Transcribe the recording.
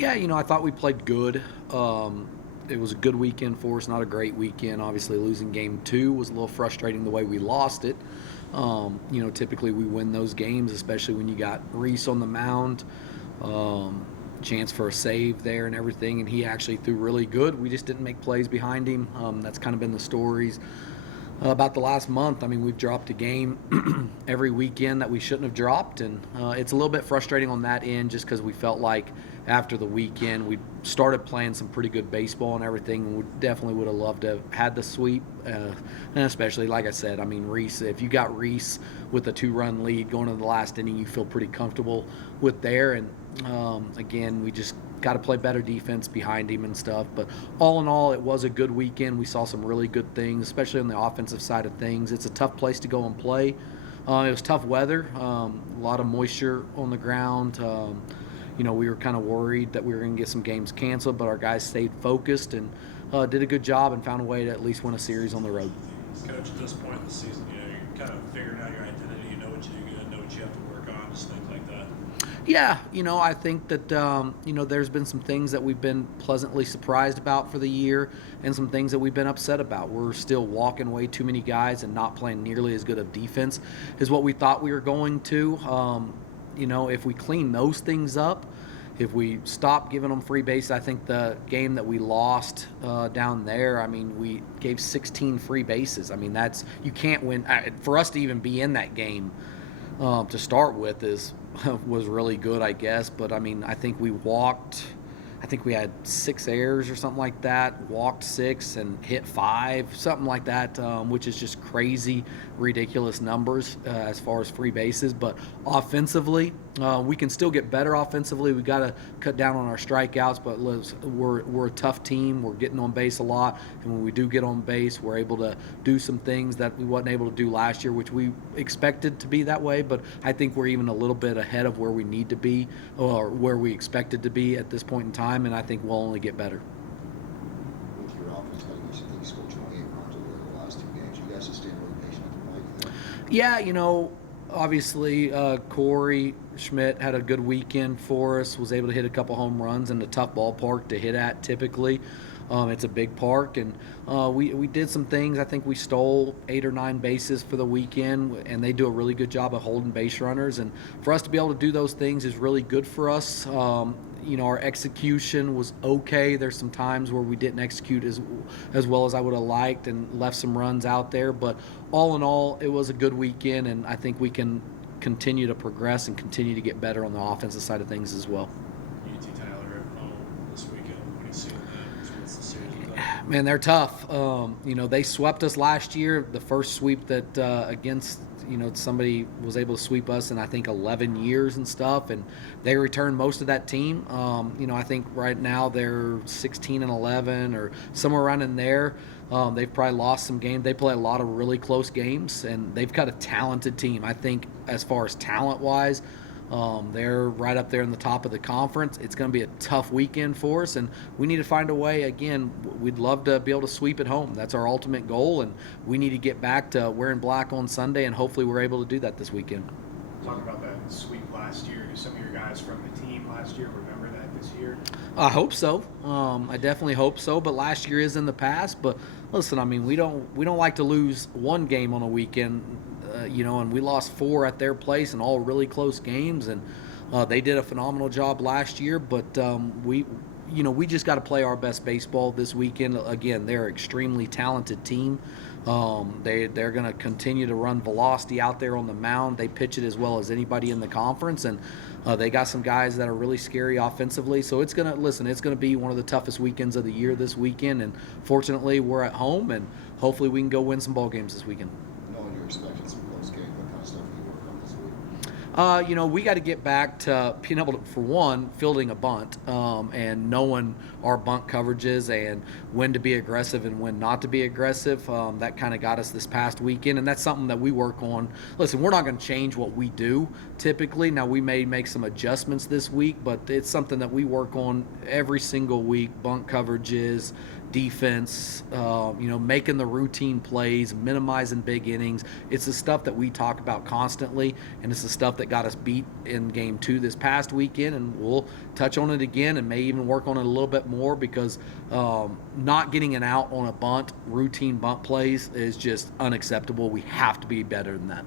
Yeah, I thought we played good. It was a good weekend for us, not a great weekend. Obviously, losing game two was a little frustrating the way we lost it. Typically we win those games, especially when you got Reese on the mound. Chance for a save there and everything, and he actually threw really good. We just didn't make plays behind him. That's kind of been the stories about the last month. I mean, we've dropped a game every weekend that we shouldn't have dropped, and it's a little bit frustrating on that end just because we felt like after the weekend we started playing some pretty good baseball and everything, and we definitely would have loved to have had the sweep, and especially, like I said, I mean, Reese, if you got Reese with a 2-run lead going into the last inning, you feel pretty comfortable with there, and again, we just got to play better defense behind him and stuff. But all in all, it was a good weekend. We saw some really good things, especially on the offensive side of things. It's a tough place to go and play. It was tough weather, a lot of moisture on the ground. We were kind of worried that we were going to get some games canceled, but our guys stayed focused and did a good job and found a way to at least win a series on the road. Coach, at this point in the season, you're kind of figuring out your identity. You know what you do good, know what you have to work on, just things like that. Yeah, I think that, there's been some things that we've been pleasantly surprised about for the year and some things that we've been upset about. We're still walking way too many guys and not playing nearly as good of defense as what we thought we were going to. If we clean those things up, if we stop giving them free bases, I think the game that we lost down there, I mean, we gave 16 free bases. I mean, you can't win. For us to even be in that game to start with was really good, I guess. But I mean, I think we had 6 errors or something like that, walked 6 and hit 5, something like that, which is just crazy, ridiculous numbers as far as free bases. But offensively, we can still get better offensively. We got to cut down on our strikeouts, but we're a tough team. We're getting on base a lot, and when we do get on base, we're able to do some things that we wasn't able to do last year, which we expected to be that way. But I think we're even a little bit ahead of where we need to be or where we expected to be at this point in time, and I think we'll only get better. With your offense, I think you scored 28 runs over the last 2 games. You guys just stayed really patient at the plate. Yeah, obviously Corey Schmidt had a good weekend for us, was able to hit a couple home runs in a tough ballpark to hit at typically. It's a big park, and we did some things. I think we stole 8 or 9 bases for the weekend, and they do a really good job of holding base runners. And for us to be able to do those things is really good for us. Our execution was okay. There's some times where we didn't execute as well as I would have liked and left some runs out there. But all in all, it was a good weekend, and I think we can continue to progress and continue to get better on the offensive side of things as well. UT Tyler at home this weekend. What do you see in that? What's the series like? Man, they're tough. They swept us last year. The first sweep that against somebody was able to sweep us in I think 11 years and stuff, and they returned most of that team. I think right now they're 16-11 or somewhere around in there. They've probably lost some games. They play a lot of really close games, and they've got a talented team. I think as far as talent-wise, they're right up there in the top of the conference. It's going to be a tough weekend for us, and we need to find a way. Again, we'd love to be able to sweep at home. That's our ultimate goal, and we need to get back to wearing black on Sunday, and hopefully we're able to do that this weekend. Talk about that sweep last year. Do some of your guys from the team last year remember that this year? I hope so. I definitely hope so. But last year is in the past. But listen, I mean, we don't like to lose one game on a weekend, and we lost 4 at their place and all really close games. And they did a phenomenal job last year. But we just got to play our best baseball this weekend. Again, they're an extremely talented team. They're going to continue to run velocity out there on the mound. They pitch it as well as anybody in the conference, and they got some guys that are really scary offensively. So it's going to be one of the toughest weekends of the year this weekend, and fortunately we're at home, and hopefully we can go win some ball games this weekend. Knowing you're expecting some close games, what kind of stuff do you work on this week? We got to get back to being able to, for one, fielding a bunt and knowing our bunt coverages and when to be aggressive and when not to be aggressive. That kind of got us this past weekend, and that's something that we work on. Listen, we're not going to change what we do typically. Now, we may make some adjustments this week, but it's something that we work on every single week, bunt coverages, defense, making the routine plays, minimizing big innings. It's the stuff that we talk about constantly, and it's the stuff that got us beat in Game 2 this past weekend, and we'll touch on it again and may even work on it a little bit more because not getting an out on a bunt, routine bunt plays, is just unacceptable. We have to be better than that.